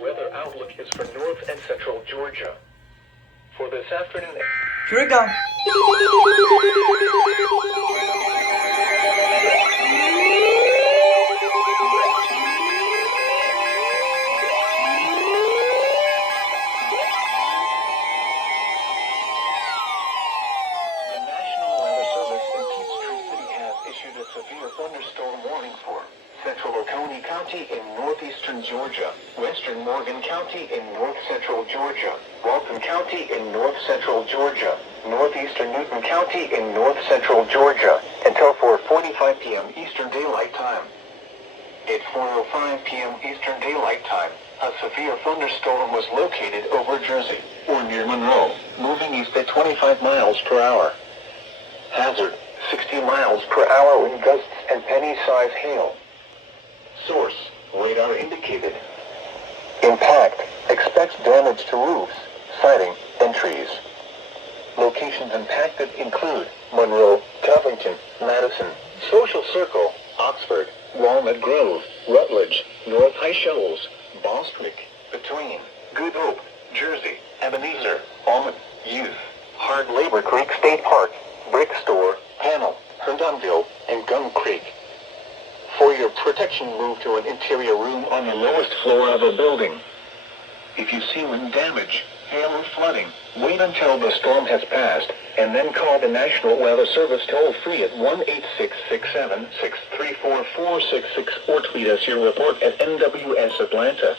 Weather outlook is for north and central Georgia. For this afternoon... Here we go. Issued a severe thunderstorm warning for Central Oconee County in northeastern Georgia, western Morgan County in north-central Georgia, Walton County in north-central Georgia, northeastern Newton County in north-central Georgia, until 4:45 p.m. Eastern Daylight Time. At 4:05 p.m. Eastern Daylight Time, a severe thunderstorm was located over Jersey, or near Monroe, moving east at 25 miles per hour. Hazard: 60 miles per hour wind gusts and penny-size hail. Source: radar indicated. Impact: expects damage to roofs, siding, and trees. Locations impacted include Monroe, Covington, Madison, Social Circle, Oxford, Walnut Grove, Rutledge, North High Shoals, Bostwick, Between, Good Hope, Jersey, Ebenezer, Almond, Youth, Hard Labor Creek State Park, Brick Store, Panel, Herndonville, and Gum Creek. For your protection, move to an interior room on the lowest floor of a building. If you see wind damage, hail, or flooding, wait until the storm has passed, and then call the National Weather Service toll-free at 1-866-7-634-466 or tweet us your report at NWS Atlanta.